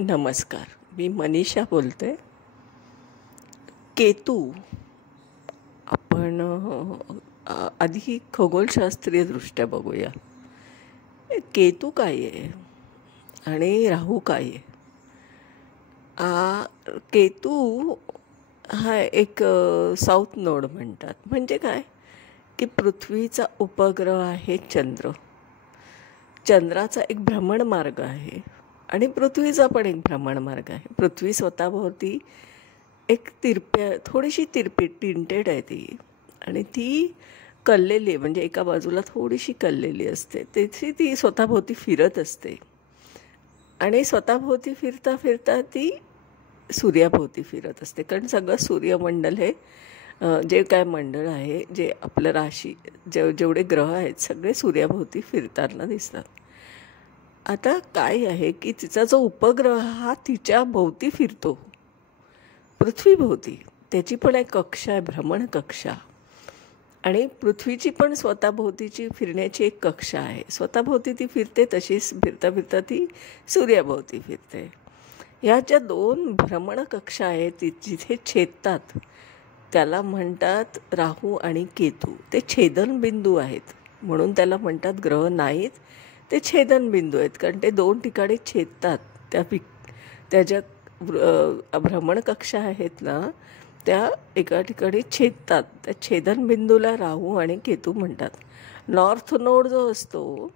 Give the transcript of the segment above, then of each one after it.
नमस्कार. मी मनीषा बोलते. केतू आपण आधी खगोलशास्त्रीय दृष्ट्या बघूया. केतू काय आहे आणि राहू काय आहे. केतू हा एक साऊथ नोड म्हणतात. म्हणजे काय की पृथ्वीचा उपग्रह आहे चंद्र. चंद्राचा एक भ्रमणमार्ग आहे आणि पृथ्वीचा पण एक भ्रमणमार्ग आहे. पृथ्वी स्वतःभोवती एक थोडीशी टिंटेड आहे ती, आणि ती कललेली आहे, म्हणजे एका बाजूला थोडीशी कललेली असते. तेथे ती स्वतःभोवती फिरत असते आणि स्वतःभोवती फिरता फिरता ती सूर्याभोवती फिरत असते. कारण सगळं सूर्यमंडल हे जे काय मंडळ आहे, जे आपलं राशी जेवढे ग्रह आहेत सगळे सूर्याभोवती फिरताना दिसतात. आता काय आहे की तिचा जो उपग्रह हा तिच्या भोवती फिरतो, पृथ्वीभोवती. त्याची पण एक कक्षा आहे, भ्रमण कक्षा. आणि पृथ्वीची पण स्वतःभोवतीची फिरण्याची एक कक्षा आहे. स्वतःभोवती ती फिरते, तशीच फिरता फिरता ती सूर्याभोवती फिरते. ह्या ज्या दोन भ्रमण कक्षा आहेत जिथे छेदतात त्याला म्हणतात राहू आणि केतू. ते छेदनबिंदू आहेत म्हणून त्याला म्हणतात ग्रह नाहीत, ते छेदनबिंदू आहेत. कारण ते दोन ठिकाणी छेदतात. त्या ज्या भ्रमणकक्षा आहेत ना, त्या एका ठिकाणी छेदतात. त्या छेदनबिंदूला राहू आणि केतू म्हणतात. नॉर्थ नोड जो असतो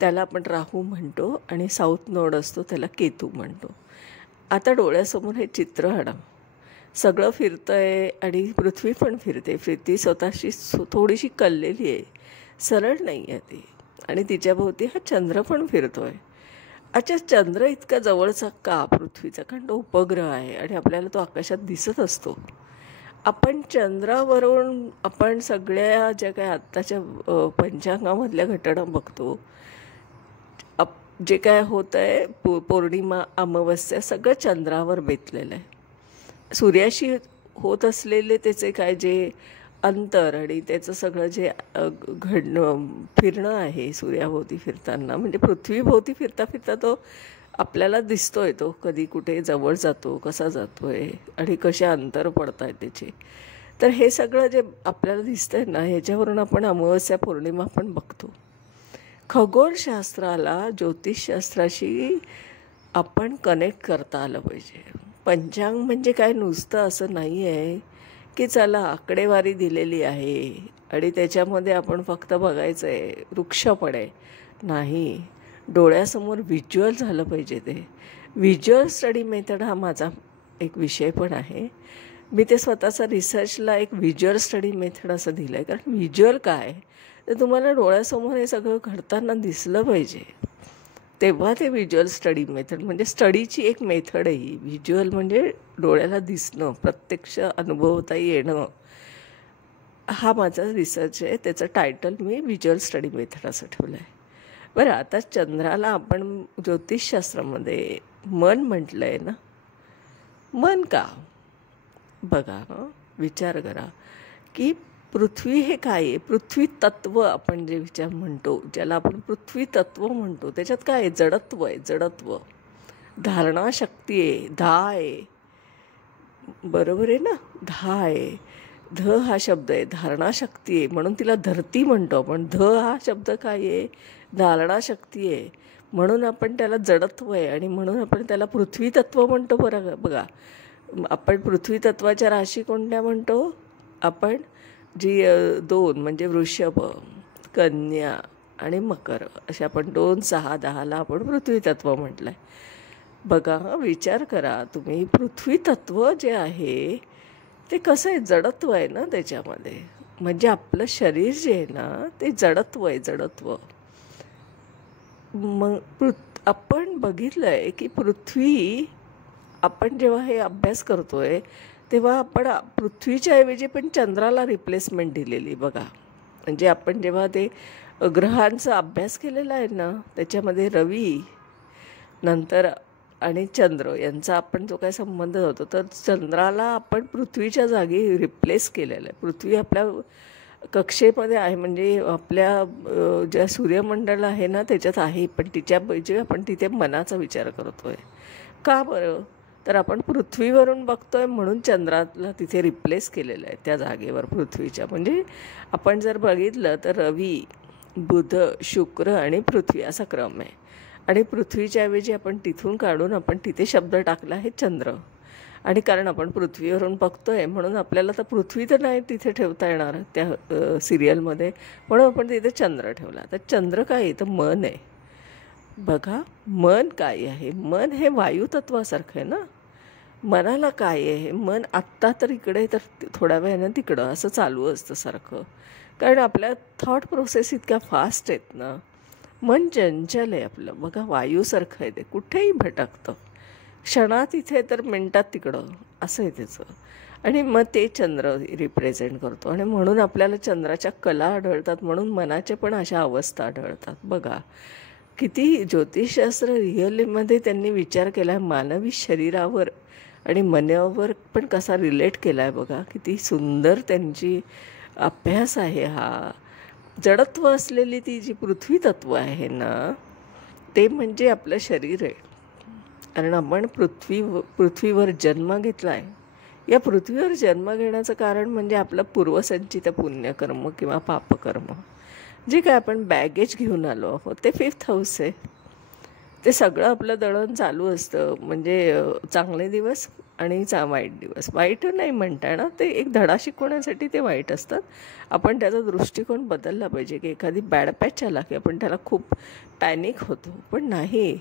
त्याला आपण राहू म्हणतो आणि साऊथ नोड असतो त्याला केतू म्हणतो. आता डोळ्यासमोर हे चित्र आणा. सगळं फिरतं आहे आणि पृथ्वी पण फिरते. ती स्वतःशी थोडीशी कललेली आहे, सरळ नाही आहे ती. आणि तिच्याभोवती हा चंद्र पण फिरतो आहे. अच्छा, चंद्र इतका जवळचा का पृथ्वीचा? कारण तो उपग्रह आहे आणि आपल्याला तो आकाशात दिसत असतो. आपण चंद्रावरून आपण सगळ्या ज्या काय आत्ताच्या पंचांगामधल्या घटना बघतो. जे काय होतं आहे, पौर्णिमा अमावस्या सगळं चंद्रावर बेतलेलं आहे. सूर्याशी होत असलेले त्याचे काय जे अंतर आणि त्याचं सगळं जे फिरणं आहे सूर्याभोवती फिरताना, म्हणजे पृथ्वीभोवती फिरता फिरता तो आपल्याला दिसतो आहे. तो कधी कुठे जवळ जातो, कसा जातो आहे आणि कसे अंतर पडत आहेत त्याचे. तर हे सगळं जे आपल्याला दिसतं आहे ना, ह्याच्यावरून आपण अमावस्या पौर्णिमा पण बघतो. खगोलशास्त्राला ज्योतिषशास्त्राशी आपण कनेक्ट करता आलं पाहिजे. पंचांग म्हणजे काय नुसतं असं नाही आहे की चला आकडेवारी दिलेली आहे आणि त्याच्यामध्ये आपण फक्त बघायचं आहे, वृक्षपण आहे. नाही, डोळ्यासमोर व्हिज्युअल झालं पाहिजे. ते व्हिज्युअल स्टडी मेथड हा माझा एक विषय पण आहे. मी ते स्वतःचा रिसर्चला एक व्हिज्युअल स्टडी मेथड असं दिलं आहे. कारण व्हिज्युअल काय तर तुम्हाला डोळ्यासमोर हे सगळं घडताना दिसलं पाहिजे, तेव्हा ते व्हिज्युअल स्टडी मेथड म्हणजे स्टडीची एक मेथड आहे ही. व्हिज्युअल म्हणजे डोळ्याला दिसणं, प्रत्यक्ष अनुभवता येणं. हा माझा रिसर्च आहे. त्याचं टायटल मी व्हिज्युअल स्टडी मेथड असं ठेवलं आहे. बरं, आता चंद्राला आपण ज्योतिषशास्त्रामध्ये मन म्हटलं आहे ना. मन का? बघा, विचार करा की पृथ्वी हे काय आहे. पृथ्वी तत्व आपण जे विचार म्हणतो, ज्याला आपण पृथ्वी तत्व म्हणतो, त्याच्यात काय आहे? जडत्व आहे. जडत्व, धारणाशक्ती आहे, धा आहे. बरोबर आहे ना? धा आहे. ध हा शब्द आहे, धारणाशक्ती आहे, म्हणून तिला धरती म्हणतो आपण. ध हा शब्द काय आहे? धारणाशक्ती आहे, म्हणून आपण त्याला जडत्व आहे आणि म्हणून आपण त्याला पृथ्वी तत्व म्हणतो. बघा, आपण पृथ्वी तत्वाच्या राशी कोणत्या म्हणतो? आपण जी दोन म्हणजे वृषभ, कन्या आणि मकर, अशा आपण 2, 6, 10ला आपण पृथ्वी तत्व म्हटलं आहे. बघा, विचार करा तुम्ही, पृथ्वी तत्व जे आहे ते कसं आहे? जडत्व आहे ना त्याच्यामध्ये. म्हणजे आपलं शरीर जे आहे ना ते जडत्व आहे, जडत्व. मग आपण बघितलं आहे की पृथ्वी, आपण जेव्हा हे अभ्यास करतो आहे तेव्हा आपण पृथ्वीच्या ऐवजी पण चंद्राला रिप्लेसमेंट दिलेली. बघा, म्हणजे आपण जेव्हा ते ग्रहांचा अभ्यास केलेला आहे ना, त्याच्यामध्ये रवी नंतर आणि चंद्र यांचा आपण जो काय संबंध होतो, तर चंद्राला आपण पृथ्वीच्या जागी रिप्लेस केलेलं आहे. पृथ्वी आपल्या कक्षेमध्ये आहे, म्हणजे आपल्या ज्या सूर्यमंडळ आहे ना त्याच्यात आहे, पण तिच्या पाहिजे आपण तिथे मनाचा विचार करतो आहे. का बरं? तर आपण पृथ्वीवरून बघतोय म्हणून चंद्राला तिथे रिप्लेस केलेलं आहे त्या जागेवर पृथ्वीच्या. म्हणजे आपण जर बघितलं तर रवी, बुध, शुक्र आणि पृथ्वी असा क्रम आहे. आणि पृथ्वीच्या ऐवजी आपण तिथून काढून आपण तिथे शब्द टाकला आहे चंद्र. आणि कारण आपण पृथ्वीवरून बघतोय म्हणून आपल्याला तर पृथ्वी तर नाही तिथे ठेवता येणार त्या सिरियलमध्ये, म्हणून आपण तिथे चंद्र ठेवला. तर चंद्र काय आहे? तर मन आहे. बघा, मन काय आहे? मन हे वायुतत्वासारखं आहे ना. मनाला काय आहे? मन आत्ता तर इकडे तर थोड्या वेळानं तिकडं असं चालू असतं सारखं, कारण आपल्या थॉट प्रोसेस इतक्या फास्ट आहेत ना. मन चंचल आहे आपलं. बघा, वायूसारखं आहे ते, कुठेही भटकतं. क्षणात इथे तर मिनटात तिकडं असं आहे त्याचं. आणि मग ते चंद्र रिप्रेझेंट करतो. आणि म्हणून आपल्याला चंद्राच्या कला आढळतात, म्हणून मनाच्या पण अशा अवस्था आढळतात. बघा किती ज्योतिषशास्त्र रिअलीमध्ये त्यांनी विचार केला आहे मानवी शरीरावर आणि मनावर पण कसा रिलेट केला आहे. बघा किती सुंदर त्यांची अभ्यास आहे हा. जडत्व असलेली ती जी पृथ्वी तत्व आहे ना, ते म्हणजे आपलं शरीर आहे. कारण आपण पृथ्वीवर जन्म घेतला आहे. या पृथ्वीवर जन्म घेण्याचं कारण म्हणजे आपलं पूर्वसंचित पुण्यकर्म किंवा पापकर्म, जे काय आपण बॅगेज घेऊन आलो आहोत ते 5th हाऊस आहे. ते सगळं आपलं दळण चालू असतं. म्हणजे चांगले दिवस आणि वाईट दिवस. वाईट नाही म्हणता येणार, ते एक धडा शिकवण्यासाठी ते वाईट असतात. आपण त्याचा दृष्टिकोन बदलला पाहिजे की एखादी बॅड पॅच आला की आपण त्याला खूप पॅनिक होतो, पण नाही,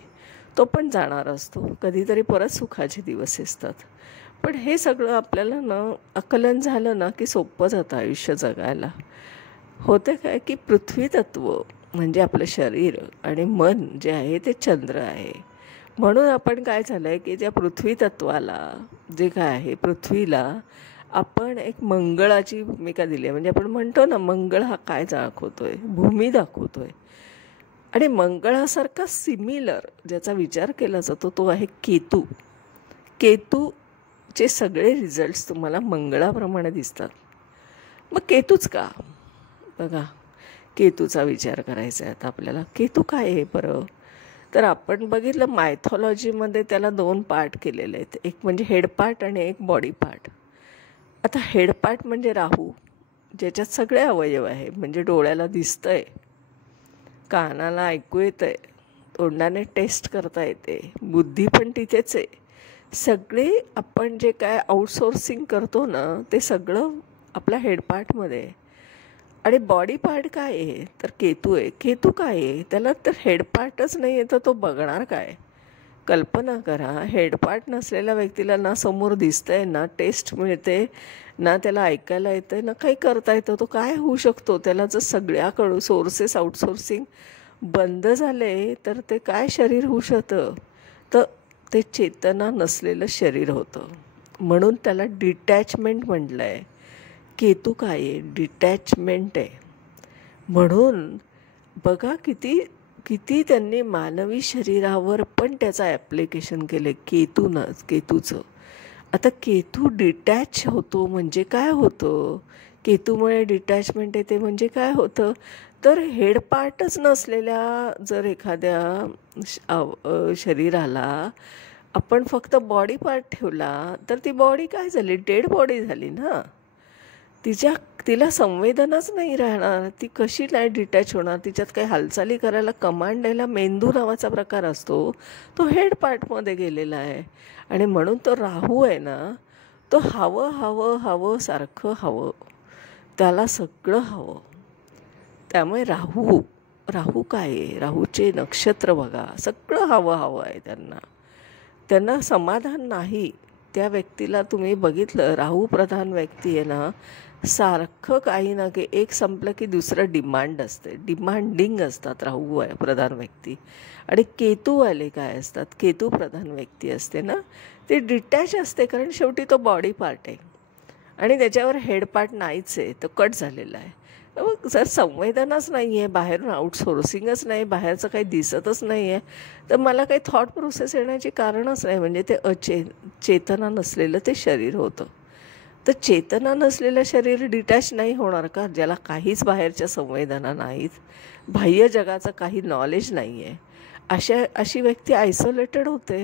तो पण जाणार असतो. कधीतरी परत सुखाचे दिवस असतात. पण हे सगळं आपल्याला आकलन झालं ना की सोपं जातं आयुष्य जगायला. होते काय की पृथ्वी तत्व म्हणजे आपलं शरीर आणि मन जे आहे ते चंद्र आहे. म्हणून आपण काय झालं आहे की त्या पृथ्वी तत्वाला जे काय आहे, पृथ्वीला आपण एक मंगळाची भूमिका दिली आहे. म्हणजे आपण म्हणतो ना, मंगळ हा काय दाखवतोय? भूमी दाखवतोय. आणि मंगळासारखा सिमिलर ज्याचा विचार केला जातो तो आहे केतू. केतूचे सगळे रिझल्ट्स तुम्हाला मंगळाप्रमाणे दिसतात. मग केतूच का? बघा, केतूचा विचार करायचा आहे आता आपल्याला. केतू काय आहे बरं? तर आपण बघितलं मायथॉलॉजीमध्ये त्याला 2 पार्ट केलेले आहेत. एक म्हणजे हेड पार्ट आणि एक बॉडी पार्ट. आता हेड पार्ट म्हणजे राहू, ज्याच्यात सगळे अवयव आहे. म्हणजे डोळ्याला दिसतंय, कानाला ऐकू येतं आहे, तोंडाने टेस्ट करता येते, बुद्धी पण तिथेच आहे. सगळे आपण जे काय आउटसोर्सिंग करतो ना, ते सगळं आपल्या हेड पार्टमध्ये आहे. आणि बॉडी पार्ट काय आहे? तर केतू आहे. केतू काय आहे? त्याला तर हेड पार्टच नाही आहे, तर तो बघणार काय? कल्पना करा, हेड पार्ट नसलेल्या व्यक्तीला ना समोर दिसतंय, ना टेस्ट मिळते, ना त्याला ऐकायला येतं आहे, ना काही करता येतं. तो काय होऊ शकतो? त्याला जर सगळ्याकडून सोर्सेस आउटसोर्सिंग बंद झाले तर ते काय शरीर होऊ शकतं? तर ते चेतना नसलेलं शरीर होतं. म्हणून त्याला डिटॅचमेंट म्हटलं आहे. केतू काय आहे? डिटॅचमेंट आहे. म्हणून बघा किती त्यांनी मानवी शरीरावर पण त्याचं ॲप्लिकेशन केलं केतूचं. आता केतू डिटॅच होतो म्हणजे काय होतं? केतूमुळे डिटॅचमेंट येते म्हणजे काय होतं? तर हेड पार्टच नसलेल्या जर एखाद्या शरीराला आपण फक्त बॉडी पार्ट ठेवला तर ती बॉडी काय झाली? डेड बॉडी झाली ना. तिला संवेदनाच नाही राहणार. ती कशी नाही डिटॅच होणार? तिच्यात काही हालचाली करायला कमांड द्यायला मेंदू नावाचा प्रकार असतो, तो हेड पार्टमध्ये गेलेला आहे. आणि म्हणून तो राहू आहे ना, तो हवं सारखं हवं, त्याला सगळं हवं. त्यामुळे राहू काय आहे? राहूचे नक्षत्र बघा, सगळं हवं आहे त्यांना समाधान नाही. त्या व्यक्तीला तुम्ही बघितलं, राहू प्रधान व्यक्ती आहे ना, सारखं काही ना की एक संपलं की दुसरं डिमांड असते, डिमांडिंग असतात राहू प्रधान व्यक्ती. आणि केतूवाले काय असतात? केतू प्रधान व्यक्ती असते ना, ते डिटॅच असते, कारण शेवटी तो बॉडी पार्ट आहे आणि त्याच्यावर हेड पार्ट नाहीच आहे, तो कट झालेला आहे. मग जर संवेदनाच नाही आहे, बाहेरून आउटसोर्सिंगच नाही, बाहेरचं काही दिसतच नाही आहे, तर मला काही थॉट प्रोसेस येण्याची कारणच नाही. म्हणजे ते चेतना नसलेलं ते शरीर होतं. तर चेतना नसलेलं शरीर डिटॅच नाही होणार का? ज्याला काहीच बाहेरच्या संवेदना नाहीत, बाह्य जगाचं काही नॉलेज नाही आहे, अशी व्यक्ती आयसोलेटेड होते.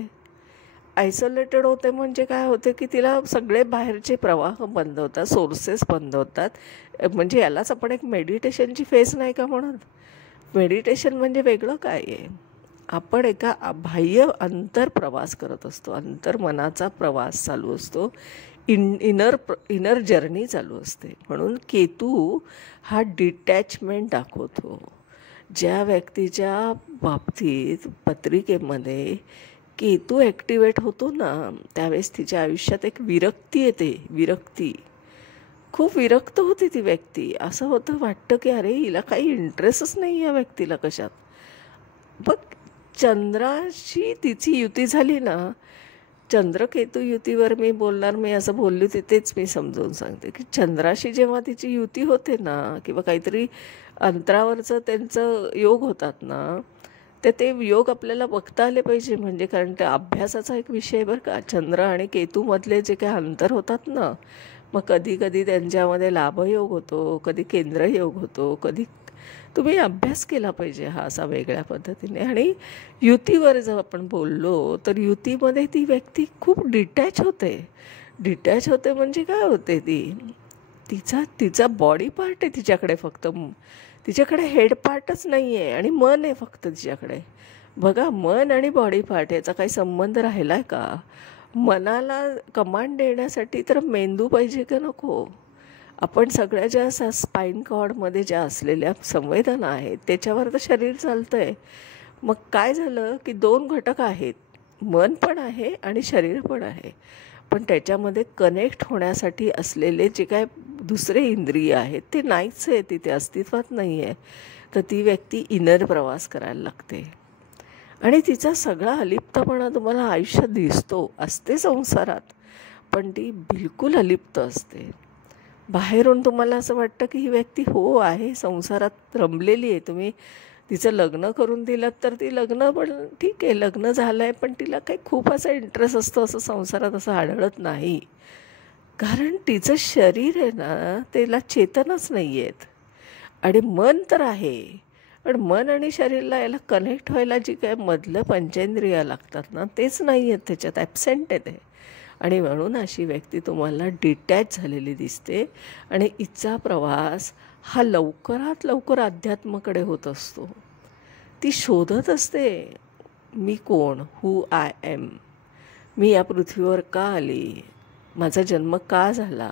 आयसोलेटेड होते म्हणजे काय होते की तिला सगळे बाहेरचे प्रवाह बंद होतात, सोर्सेस बंद होतात. म्हणजे यालाच आपण एक मेडिटेशनची फेज नाही का म्हणत. मेडिटेशन म्हणजे वेगळं काय आहे, आपण एका बाह्य अंतर प्रवास करत असतो, अंतर्मनाचा प्रवास चालू असतो, इनर जर्नी चालू असते. म्हणून केतू हा डिटॅचमेंट दाखवतो. ज्या व्यक्तीच्या बाबतीत पत्रिकेमध्ये केतू ॲक्टिवेट होतो ना, त्यावेळेस तिच्या आयुष्यात एक विरक्ती येते. विरक्ती, खूप विरक्त होते ती व्यक्ती. असं होतं, वाटतं की अरे हिला काही इंटरेस्टच नाही या व्यक्तीला कशात. बघ, चंद्राशी तिची युती झाली ना, चंद्रकेतू युतीवर मी बोलणार, मी असं बोलली होती तेच मी समजावून सांगते की चंद्राशी जेव्हा तिची युती होते ना, किंवा काहीतरी अंतरावरचं त्यांचं योग होतात ना, ते योग आपल्याला बघता आले पाहिजे. म्हणजे कारण त्या अभ्यासाचा एक विषय बरं का, चंद्र आणि केतूमधले जे काही अंतर होतात ना, मग कधी कधी त्यांच्यामध्ये लाभयोग होतो, कधी केंद्रयोग होतो, कधी तुम्ही अभ्यास केला पाहिजे हा असा वेगळ्या पद्धतीने. आणि युतीवर जर आपण बोललो तर युतीमध्ये ती व्यक्ती खूप डिटॅच होते. डिटॅच होते म्हणजे काय होते, तिचा बॉडी पार्ट आहे तिच्याकडे, फक्त तिच्याकडे हेड पार्टच नाही आहे आणि मन आहे फक्त तिच्याकडे. बघा, मन आणि बॉडी पार्ट याचा काही संबंध राहिला आहे का. मनाला कमांड देण्यासाठी तर मेंदू पाहिजे का नको. आपण सगळ्या ज्या स्पाईन कॉर्डमध्ये ज्या असलेल्या संवेदना आहेत त्याच्यावर तर शरीर चालतं आहे. मग काय झालं की दोन घटक आहेत, मन पण आहे आणि शरीर पण आहे. पण त्याच्यामध्ये कनेक्ट होण्यासाठी असलेले जे काय दुसरे इंद्रिय आहेत ते नाहीच आहे, तिथे अस्तित्वात नाही आहे. तर ती व्यक्ती इनर प्रवास करायला लागते आणि तिचा सगळा अलिप्तपणा तुम्हाला आयुष्यात दिसतो. असते संसारात, पण ती बिलकुल अलिप्त असते. बाहेरून तुम्हाला असं वाटतं की ही व्यक्ती हो आहे संसारात रमलेली आहे. तुम्ही तिचं लग्न करून दिलं तर ती लग्न पण ठीक आहे, लग्न झालं आहे, पण तिला काही खूप असा इंटरेस्ट असतो असं संसारात असं आढळत नाही. कारण तिचं शरीर आहे ना, त्याला चेतनच नाही आहेत. आणि मन तर आहे, पण मन आणि शरीराला याला कनेक्ट व्हायला जी काय मधलं पंचेंद्रिय लागतात ना, तेच नाही आहेत त्याच्यात, ॲबसेंट आहे ते. आणि म्हणून अशी व्यक्ती तुम्हाला डिटॅच झालेली दिसते आणि हिचा प्रवास हा लवकरात लवकर अध्यात्माकडे होत असतो. ती शोधत असते, मी कोण, हू आय एम, मी या पृथ्वीवर का आली, माझा जन्म का झाला.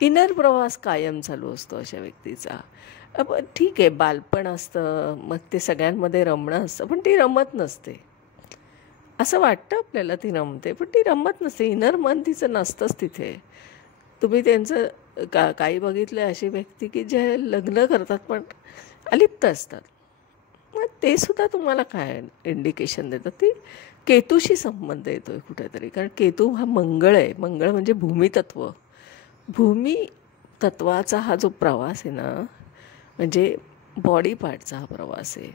इनर प्रवास कायम चालू असतो अशा व्यक्तीचा. ठीक आहे, बालपण असतं, मग ते सगळ्यांमध्ये रमणं असतं, पण ती रमत नसते. असं वाटतं आपल्याला ती रमते, पण ती रमत नसते. इनर मन तिचं नसतंच तिथे. तुम्ही त्यांचं काही बघितलं अशी व्यक्ती की जे लग्न करतात पण अलिप्त असतात. मग ते सुद्धा तुम्हाला काय इंडिकेशन देतात, ती केतूशी संबंध येतो आहे कुठेतरी. कारण केतू हा मंगळ आहे. मंगळ म्हणजे भूमितत्व. भूमितत्वाचा हा जो प्रवास आहे ना, म्हणजे बॉडी पार्टचा हा प्रवास आहे.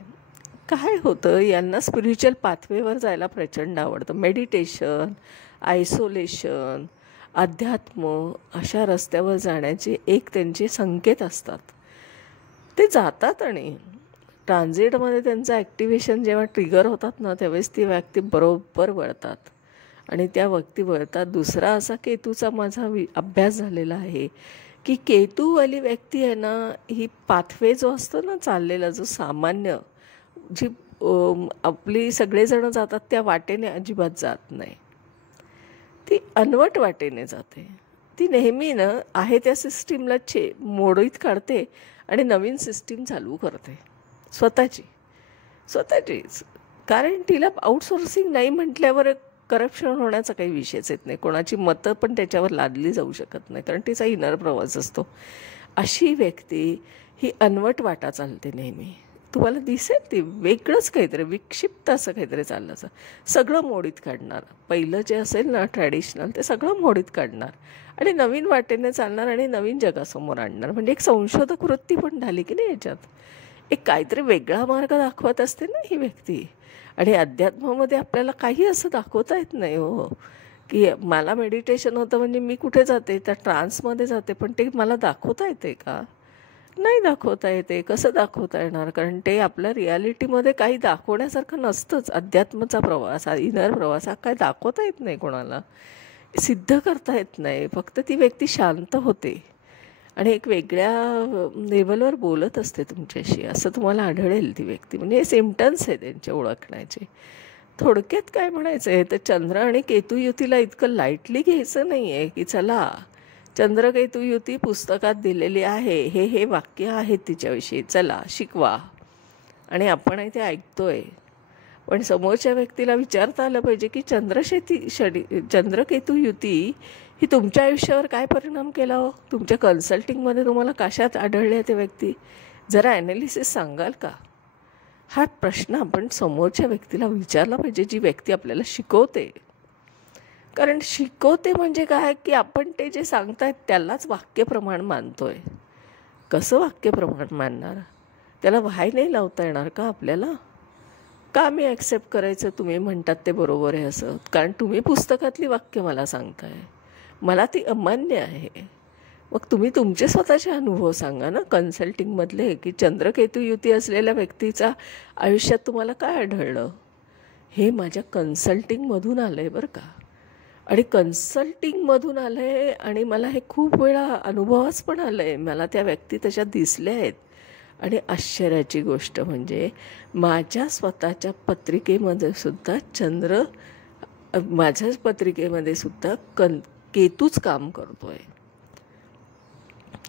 काय होतं, यांना स्पिरिच्युअल पाथवेवर जायला प्रचंड आवडतं. मेडिटेशन, आयसोलेशन, अध्यात्म अशा रस्त्यावर जाण्याचे एक त्यांचे संकेत असतात. ते जातात आणि ट्रान्झिटमध्ये त्यांचं ॲक्टिव्हेशन जेव्हा ट्रिगर होतात ना, त्यावेळेस ती व्यक्ती बरोबर वळतात आणि त्या व्यक्ती वळतात. दुसरा असा केतूचा माझा अभ्यास झालेला आहे की केतूवाली व्यक्ती आहे ना, ही पाथवे जो असतो ना चाललेला, जो सामान्य जी आपली सगळेजणं जातात त्या वाटेने अजिबात जात नाही. ती अनवट वाटेने जाते. ती नेहमी ना आहे त्या सिस्टीमला मोडीत काढते आणि नवीन सिस्टीम चालू करते स्वतःचीच. कारण तिला आउटसोर्सिंग नाही म्हटल्यावर करप्शन होण्याचा काही विषयच येत नाही. कोणाची मतं पण त्याच्यावर लादली जाऊ शकत नाही, कारण तिचा इनर प्रवास असतो. अशी व्यक्ती ही अनवट वाटा चालते नेहमी. तुम्हाला दिसेल ती वेगळंच काहीतरी विक्षिप्त असं काहीतरी चाललं असं. सगळं मोडीत काढणार, पहिलं जे असेल ना ट्रॅडिशनल ते सगळं मोडीत काढणार आणि नवीन वाटेने चालणार आणि नवीन जगासमोर आणणार. म्हणजे एक संशोधक वृत्ती पण झाली की नाही याच्यात. एक काहीतरी वेगळा मार्ग दाखवत असते ना ही व्यक्ती. आणि अध्यात्मामध्ये आपल्याला काही असं दाखवता येत नाही हो, की मला मेडिटेशन होतं म्हणजे मी कुठे जाते, त्या ट्रान्समध्ये जाते, पण ते मला दाखवता येते का. नाही दाखवता येते. कसं दाखवता येणार? कारण ते आपल्या रियालिटीमध्ये काही दाखवण्यासारखं नसतंच. अध्यात्माचा प्रवास, हा इनर प्रवास हा काय दाखवता येत नाही कोणाला, सिद्ध करता येत नाही. फक्त ती व्यक्ती शांत होते आणि एक वेगळ्या लेवलवर बोलत असते तुमच्याशी, असं तुम्हाला आढळेल ती व्यक्ती. म्हणजे हे सिम्पटम्स आहे त्यांचे ओळखण्याचे. थोडक्यात काय म्हणायचं आहे, तर चंद्र आणि केतू युतीला इतकं लाईटली घ्यायचं नाही आहे की चला चंद्रकेतू युती पुस्तकात दिलेली आहे, हे वाक्य आहेत तिच्याविषयी, चला शिकवा, आणि आपणही ते ऐकतोय. पण समोरच्या व्यक्तीला विचारता आलं पाहिजे की चंद्रकेतू युती ही तुमच्या आयुष्यावर काय परिणाम केला हो? तुमच्या कन्सल्टिंगमध्ये तुम्हाला कशात आढळले ते व्यक्ती? जरा ॲनालिसिस सांगाल का? हा प्रश्न आपण समोरच्या व्यक्तीला विचारला पाहिजे, जी व्यक्ती आपल्याला शिकवते. कारण शिकवते म्हणजे काय की आपण ते जे सांगतायत त्यालाच वाक्यप्रमाण मानतोय. कसं वाक्यप्रमाण मानणार? त्याला व्हाय नाही लावता येणार का आपल्याला? का मी ॲक्सेप्ट करायचं तुम्ही म्हणतात ते बरोबर आहे असं? कारण तुम्ही पुस्तकातली वाक्य मला सांगताय, मला ती अमान्य आहे. मग तुम्ही तुमचे स्वतःचे अनुभव सांगा ना कन्सल्टिंगमधले, की चंद्रकेतू युती असलेल्या व्यक्तीचा आयुष्यात तुम्हाला काय आढळलं? हे माझ्या कन्सल्टिंगमधून आलं आहे बरं का. आणि कन्सल्टिंगमधून आलं आहे आणि मला हे खूप वेळा अनुभवास पण आलं आहे. मला त्या व्यक्ती तशा दिसल्या आहेत. आणि आश्चर्याची गोष्ट म्हणजे माझ्या स्वतःच्या पत्रिकेमध्ये सुद्धा माझ्याच पत्रिकेमध्ये सुद्धा केतूच काम करतो आहे.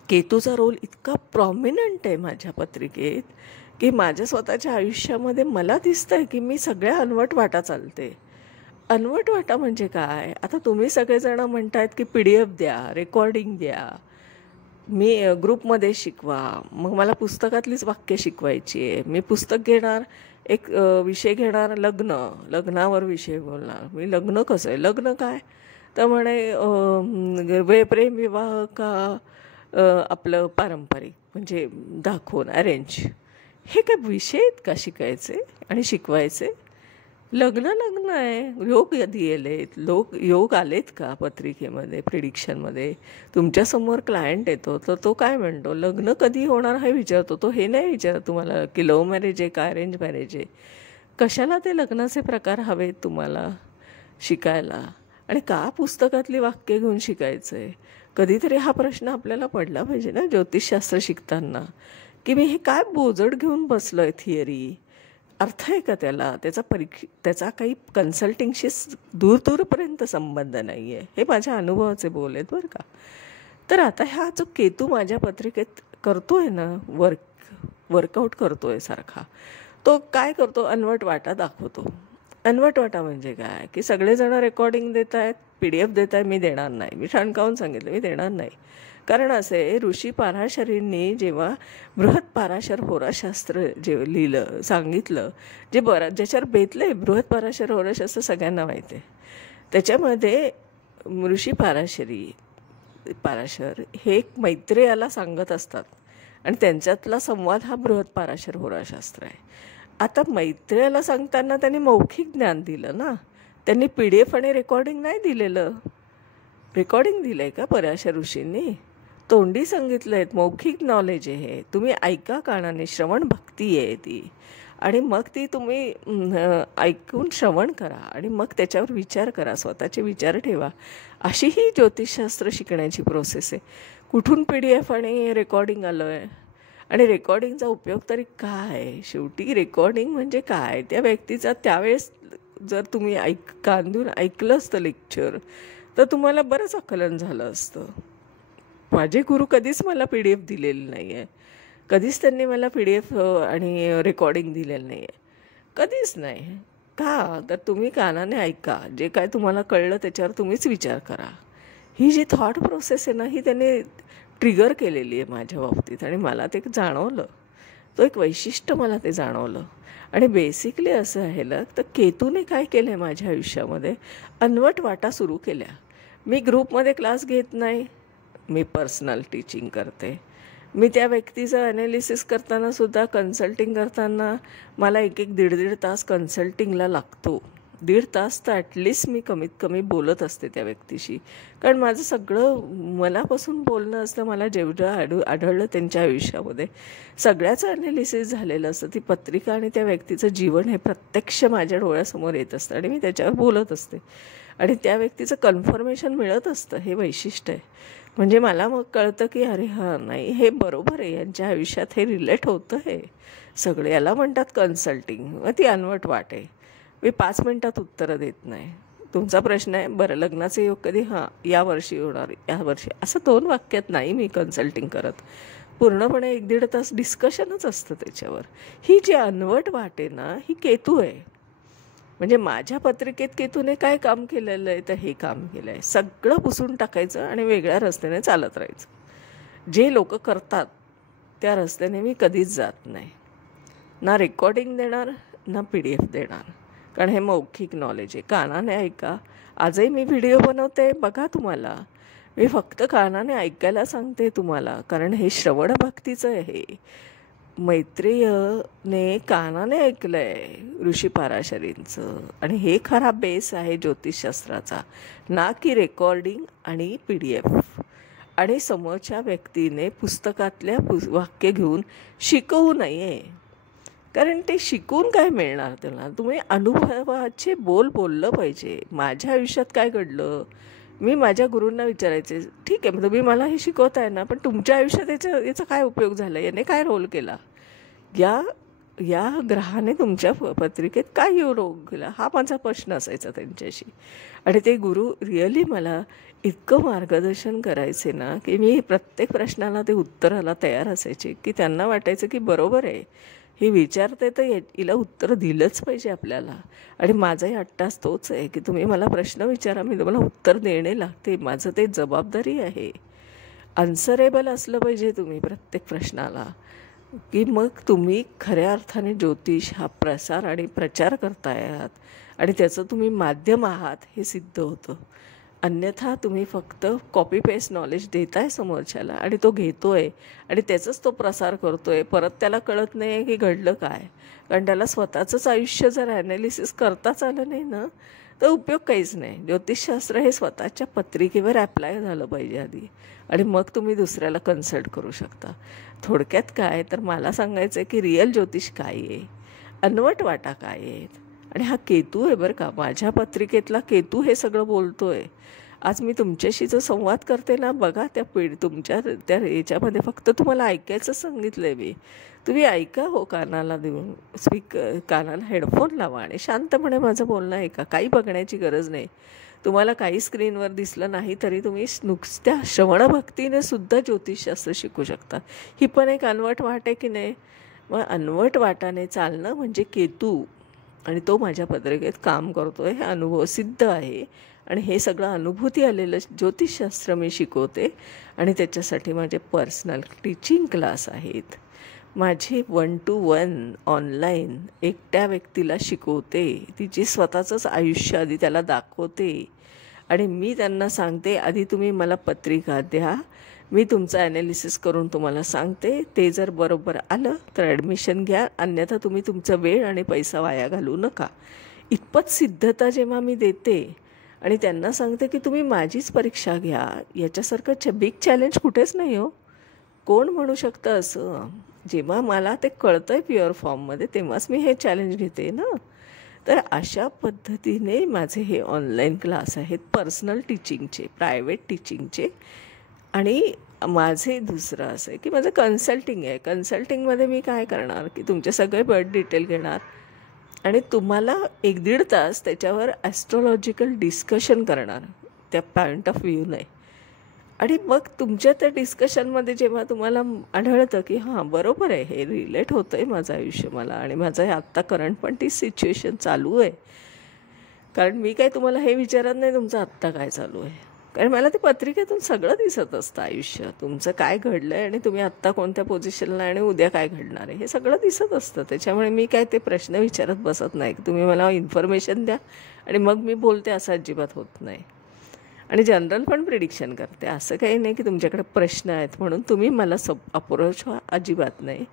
केतूचा रोल इतका प्रॉमिनंट आहे माझ्या पत्रिकेत की माझ्या स्वतःच्या आयुष्यामध्ये मला दिसतं आहे की मी सगळ्या अनवट वाटा चालते. अनवट वाटा म्हणजे काय? आता तुम्ही सगळेजण म्हणतायत की PDF द्या, रेकॉर्डिंग द्या, मी ग्रुपमध्ये शिकवा. मग मला पुस्तकातलीच वाक्य शिकवायची आहे. मी पुस्तक घेणार, एक विषय घेणार, लग्नावर विषय बोलणार. मी लग्न कसं आहे, लग्न काय, तर म्हणे प्रेम विवाह का आपलं पारंपरिक म्हणजे दाखवून अरेंज. हे काय विषय आहेत का शिकायचे आणि शिकवायचे? लग्न आहे. योग कधी आलेत? योग आलेत का पत्रिकेमध्ये, प्रिडिक्शनमध्ये? तुमच्यासमोर क्लायंट येतो तर तो काय म्हणतो, लग्न कधी होणार हे विचारतो. तो हे नाही विचारत तुम्हाला की लव्ह मॅरेज आहे का अरेंज मॅरेज आहे. कशाला ते लग्नाचे प्रकार हवेत तुम्हाला शिकायला? आणि का पुस्तकातली वाक्य घेऊन शिकायचं आहे? कधीतरी हा प्रश्न आपल्याला पडला पाहिजे ना ज्योतिषशास्त्र शिकताना, की मी हे काय बोजड घेऊन बसलो आहे थिअरी. अर्थ आहे का त्याला? त्याचा काही कन्सल्टिंगशी दूरपर्यंत संबंध नाही आहे. हे माझ्या अनुभवाचे बोल आहेत बरं का. तर आता हा जो केतू माझ्या पत्रिकेत करतो आहे ना, वर्कआउट करतो आहे सारखा, तो काय करतो? अनवट वाटा दाखवतो. अनवट वाटा म्हणजे काय की सगळेजण रेकॉर्डिंग देत आहेत, PDF देत आहे, मी देणार नाही. मी ठणकावून सांगितलं मी देणार नाही. कारण असे ऋषी पाराशरींनी जेव्हा बृहत पाराशर होराशास्त्र जे सांगितलं, ज्याच्यावर बेतलं बृहत पाराशर होराशास्त्र सगळ्यांना माहिती आहे. त्याच्यामध्ये ऋषी पाराशर हे एक मैत्रेयाला सांगत असतात आणि त्यांच्यातला संवाद हा बृहत पाराशर होराशास्त्र आहे. आता मैत्रेयाला सांगताना त्यांनी मौखिक ज्ञान दिलं ना, त्यांनी PDF आणि रेकॉर्डिंग नाही दिलेलं. रेकॉर्डिंग दिलं आहे का पराशर ऋषींनी? तोंडी सांगितलं आहे, मौखिक नॉलेज आहे. तुम्ही ऐका कानाने, श्रवण भक्ती आहे ती. आणि मग ती तुम्ही ऐकून श्रवण करा आणि मग त्याच्यावर विचार करा, स्वतःचे विचार ठेवा. अशी ही ज्योतिषशास्त्र शिकण्याची प्रोसेस आहे. कुठून PDF आणि रेकॉर्डिंग आलं आहे? आणि रेकॉर्डिंगचा उपयोग तरी काय? शेवटी रेकॉर्डिंग म्हणजे काय? त्या व्यक्तीचा त्यावेळेस जर तुम्ही कान देऊन ऐकलं असतं लेक्चर तर तुम्हाला बरंच आकलन झालं असतं. माझे गुरु कधीच मला PDF दिलेलं नाही आहे. कधीच त्यांनी मला PDF आणि रेकॉर्डिंग दिलेलं नाही आहे. कधीच नाही. का? तर तुम्ही कानाने ऐका, जे काय तुम्हाला कळलं त्याच्यावर तुम्हीच विचार करा. ही जी थॉट प्रोसेस आहे ना, ही त्यांनी ट्रिगर केलेली आहे माझ्या बाबतीत आणि मला ते जाणवलं. तो एक वैशिष्ट्य मला ते जाणवलं. आणि बेसिकली असं आहे ना, तर केतूने काय केलं आहे माझ्या आयुष्यामध्ये, अनवट वाटा सुरू केल्या. मी ग्रुपमध्ये क्लास घेत नाही, मी पर्सनल टीचिंग करते. मी त्या व्यक्तीचं ॲनालिसिस करताना सुद्धा, कन्सल्टिंग करताना मला 1-1, 1.5 तास कन्सल्टिंगला लागतो. 1.5 तास तर ॲटलिस्ट मी कमीत कमी बोलत असते त्या व्यक्तीशी. कारण माझं सगळं मनापासून बोलणं असतं. मला जेवढं आढळलं त्यांच्या आयुष्यामध्ये सगळ्याचं ॲनालिसिस झालेलं असतं. ती पत्रिका आणि त्या व्यक्तीचं जीवन हे प्रत्यक्ष माझ्या डोळ्यासमोर येत असतं आणि मी त्याच्यावर बोलत असते आणि त्या व्यक्तीचं कन्फर्मेशन मिळत असतं. हे वैशिष्ट्य आहे. म्हणजे मला मग कळतं की अरे हां, नाही हे बरोबर आहे, यांच्या आयुष्यात हे रिलेट होतं. हे सगळे याला म्हणतात कन्सल्टिंग. मग ती अनवट वाट आहे. मी 5 मिनिटात उत्तरं देत नाही. तुमचा प्रश्न आहे बरं लग्नाचे योग कधी, हां यावर्षी होणार, यावर्षी, असं 2 वाक्यात नाही मी कन्सल्टिंग करत. पूर्णपणे 1-1.5 तास डिस्कशनच असतं त्याच्यावर. ही जी अनवट वाट आहे ना, ही केतू आहे. म्हणजे माझ्या पत्रिकेत केतूने काय काम केलेलं आहे, तर हे काम केलं आहे. सगळं पुसून टाकायचं आणि वेगळ्या रस्त्याने चालत राहायचं. जे लोक करतात त्या रस्त्याने मी कधीच जात नाही. ना रेकॉर्डिंग देणार, ना PDF देणार. कारण हे मौखिक नॉलेज आहे. कानाने ऐका. आजही मी व्हिडिओ बनवते, बघा तुम्हाला. मी फक्त कानाने ऐकायला सांगते तुम्हाला, कारण हे श्रवण भक्तीचं आहे. मैत्रेयने कानाने ऐकलं आहे ऋषी पाराशरींचं, आणि हे खरा बेस आहे ज्योतिषशास्त्राचा, ना की रेकॉर्डिंग आणि PDF. आणि समोरच्या व्यक्तीने पुस्तकातल्या वाक्य घेऊन शिकवू नये. कारण ते शिकून काय मिळणार त्याला. तुम्ही अनुभवाचे बोललं पाहिजे. माझ्या आयुष्यात काय घडलं, मी माझ्या गुरूंना विचारायचे, ठीक आहे मग तुम्ही मला हे शिकवताय ना, पण तुमच्या आयुष्यात याचा काय उपयोग झाला, याने काय रोल केला, या ग्रहाने तुमच्या पत्रिकेत काय रोल केला, हा माझा प्रश्न असायचा त्यांच्याशी. आणि ते गुरु रिअली मला इतकं मार्गदर्शन करायचे ना, की मी प्रत्येक प्रश्नाला ते उत्तराला तयार असायचे. की त्यांना वाटायचं की बरोबर आहे, ही विचारते तर हिला उत्तर दिलंच पाहिजे आपल्याला. आणि माझाही अट्टास तोच आहे की तुम्ही मला प्रश्न विचारा, मी तुम्हाला उत्तर देणे लागते. माझं ते जबाबदारी आहे. आन्सरेबल असलं पाहिजे तुम्ही प्रत्येक प्रश्नाला, की मग तुम्ही खऱ्या अर्थाने ज्योतिष हा प्रसार आणि प्रचार करताय आहात आणि त्याचं तुम्ही माध्यम आहात हे सिद्ध होतं. अन्यथा तुम्ही फक्त कॉपी पेस्ट नॉलेज देताय समोरच्याला आणि तो घेतोय आणि त्याचंच तो प्रसार करतोय. परत त्याला कळत नाही आहे की घडलं काय. कारण त्याला स्वतःचंच आयुष्य जर ॲनालिसिस करताच आलं नाही ना, तर उपयोग काहीच नाही. ज्योतिषशास्त्र हे स्वतःच्या पत्रिकेवर ॲप्लाय झालं पाहिजे आधी, आणि मग तुम्ही दुसऱ्याला कन्सल्ट करू शकता. थोडक्यात काय तर मला सांगायचं आहे की रिअल ज्योतिष काय आहे, अनवट वाटा काय आहेत. आणि हा केतू आहे बरं का, माझ्या पत्रिकेतला केतू हे सगळं बोलतोय. आज मी तुमच्याशी जो संवाद करते ना, बघा तुमच्या त्या याच्यामध्ये फक्त तुम्हाला ऐकायचं सांगितलं आहे मी. तुम्ही ऐका हो, कानाला देऊन कानाला हेडफोन लावा आणि शांतपणे माझं बोलणं ऐका. काही बघण्याची गरज नाही. तुम्हाला काही स्क्रीनवर दिसलं नाही तरी तुम्ही नुसत्या श्रवणभक्तीने सुद्धा ज्योतिषशास्त्र शिकू शकता. ही पण एक अनवट वाट आहे की नाही. मग अनवट वाटाने चालणं म्हणजे केतू, आणि तो माझ्या पत्रिकेत काम करतो आहे. हे अनुभव सिद्ध आहे आणि हे सगळं अनुभूती आलेलं ज्योतिषशास्त्र मी शिकवते. आणि त्याच्यासाठी माझे पर्सनल टीचिंग क्लास आहेत. माझी 1 to 1 ऑनलाईन एकट्या व्यक्तीला शिकवते. तिची स्वतःचंच आयुष्य आधी त्याला दाखवते आणि मी त्यांना सांगते, आधी तुम्ही मला पत्रिका द्या, मी तुमचं ॲनालिसिस करून तुम्हाला सांगते. ते जर बरोबर आलं तर ॲडमिशन घ्या, अन्यथा तुम्ही तुमचा वेळ आणि पैसा वाया घालू नका. इतपत सिद्धता जेव्हा मी देते आणि त्यांना सांगते की तुम्ही माझीच परीक्षा घ्या, याच्यासारखं बिग चॅलेंज कुठेच नाही हो. कोण म्हणू शकतं असं. जेव्हा मला ते कळतं आहे प्युअर फॉर्ममध्ये, तेव्हाच मी हे चॅलेंज घेते ना. तर अशा पद्धतीने माझे हे ऑनलाईन क्लास आहेत, पर्सनल टीचिंगचे, प्रायव्हेट टीचिंगचे. आणि माझे दुसरं असं आहे की माझं कन्सल्टिंग आहे. कन्सल्टिंगमध्ये मी काय करणार की तुमचे सगळे बर्थ डिटेल घेणार आणि तुम्हाला 1-1.5 तास त्याच्यावर ॲस्ट्रॉलॉजिकल डिस्कशन करणार त्या पॉईंट ऑफ व्ह्यूने. आणि मग तुमच्या त्या डिस्कशनमध्ये जेव्हा तुम्हाला आढळतं की हां बरोबर आहे, हे रिलेट होतं आहे माझं आयुष्य मला, आणि माझं हे आत्ता करंट पण ती सिच्युएशन चालू आहे. कारण मी काय तुम्हाला हे विचारत नाही तुमचं आत्ता काय चालू आहे, कारण मला ते पत्रिकेतून सगळं दिसत असतं आयुष्य. तुमचं काय घडलं आहे आणि तुम्ही आत्ता कोणत्या पोझिशनला आणि उद्या काय घडणार आहे हे सगळं दिसत असतं. त्याच्यामुळे मी काय ते प्रश्न विचारत बसत नाही. तुम्ही मला इन्फॉर्मेशन द्या आणि मग मी बोलते, असं अजिबात होत नाही. आणि जनरल पण प्रिडिक्शन करते. असं काही नाही की तुमच्याकडे प्रश्न आहेत म्हणून तुम्ही मला अप्रोच व्हा, अजिबात नाही.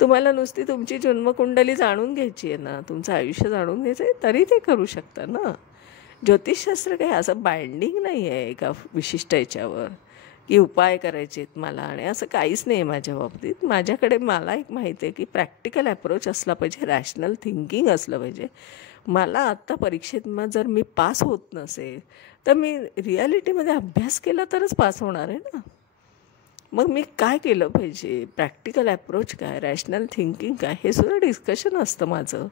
तुम्हाला नुसती तुमची जन्मकुंडली जाणून घ्यायची आहे ना, तुमचं आयुष्य जाणून घ्यायचं आहे, तरी ते करू शकता ना. ज्योतिषशास्त्र काही असं बाइंडिंग नाही आहे एका विशिष्ट याच्यावर की उपाय करायचे आहेत मला, आणि असं काहीच नाही आहे माझ्या बाबतीत. माझ्याकडे मला एक माहिती आहे की प्रॅक्टिकल अप्रोच असला पाहिजे, रॅशनल थिंकिंग असलं पाहिजे. मला आत्ता परीक्षेत मग जर मी पास होत नसेल तर मी रिॲलिटीमध्ये अभ्यास केला तरच पास होणार आहे ना. मग मी काय केलं पाहिजे, प्रॅक्टिकल अप्रोच काय, रॅशनल थिंकिंग काय, हे सुद्धा डिस्कशन असतं माझं.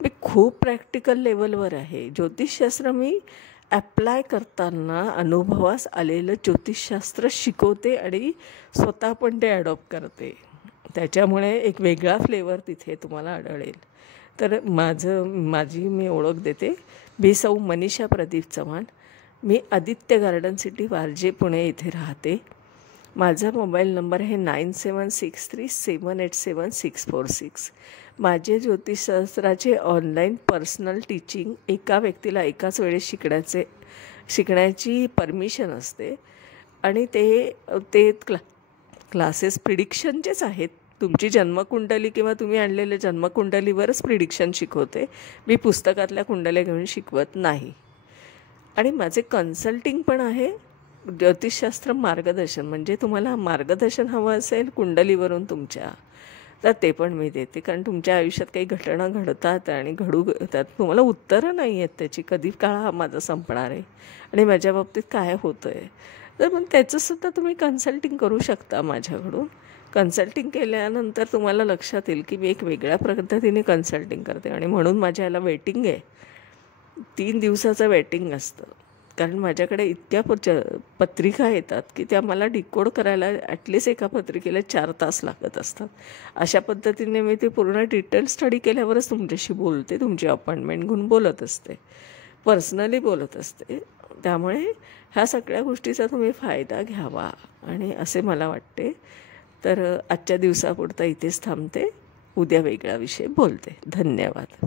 मी खूप प्रॅक्टिकल लेवलवर आहे. ज्योतिषशास्त्र मी ॲप्लाय करताना अनुभवास आलेलं ज्योतिषशास्त्र शिकवते आणि स्वतः पण ते ॲडॉप्ट करते. त्याच्यामुळे एक वेगळा फ्लेवर तिथे तुम्हाला आढळेल. तर माझी मी ओळख देते. मी सौ मनीषा प्रदीप चव्हाण. मी आदित्य गार्डन सिटी, वारजे, पुणे इथे राहते. माझा मोबाईल नंबर आहे 9763787646. माझे ज्योतिषशास्त्राचे ऑनलाईन पर्सनल टीचिंग एका व्यक्तीला एकाच वेळेस शिकण्याची परमिशन असते, आणि ते क्लासेस प्रिडिक्शनचेच आहेत. तुमची जन्मकुंडली किंवा तुम्ही आणलेल्या जन्मकुंडलीवरच प्रिडिक्शन शिकवते. मी पुस्तकातल्या कुंडल्या घेऊन शिकवत नाही. आणि माझे कन्सल्टिंग पण आहे, ज्योतिषशास्त्र मार्गदर्शन. म्हणजे तुम्हाला मार्गदर्शन हवं असेल कुंडलीवरून तुमच्या, तर ते पण मी देते. कारण तुमच्या आयुष्यात काही घटना घडतात आणि त्यात तुम्हाला उत्तरं नाही आहेत त्याची, कधी काळ हा माझा संपणार आहे आणि माझ्या बाबतीत काय होतं आहे. तर मग त्याचंसुद्धा तुम्ही कन्सल्टिंग करू शकता माझ्याकडून. कन्सल्टिंग केल्यानंतर तुम्हाला लक्षात येईल की मी एक वेगळ्या पद्धतीने कन्सल्टिंग करते, आणि म्हणून माझ्या याला वेटिंग आहे. 3 दिवसाचं वेटिंग असतं. कारण माझ्याकडे इतक्या पत्रिका येतात की त्या मला डिकोड करायला ॲटलिस्ट एका पत्रिकेला 4 तास लागत असतात. अशा पद्धतीने मी ते पूर्ण डिटेल स्टडी केल्यावरच तुमच्याशी बोलते. तुमची अपॉइंटमेंट घेऊन बोलत असते, पर्सनली बोलत असते. त्यामुळे ह्या सगळ्या गोष्टीचा तुम्ही फायदा घ्यावा, आणि असे मला वाटते. तर आजच्या दिवसापुरता इथेच थांबते. उद्या वेगळा विषय बोलते. धन्यवाद.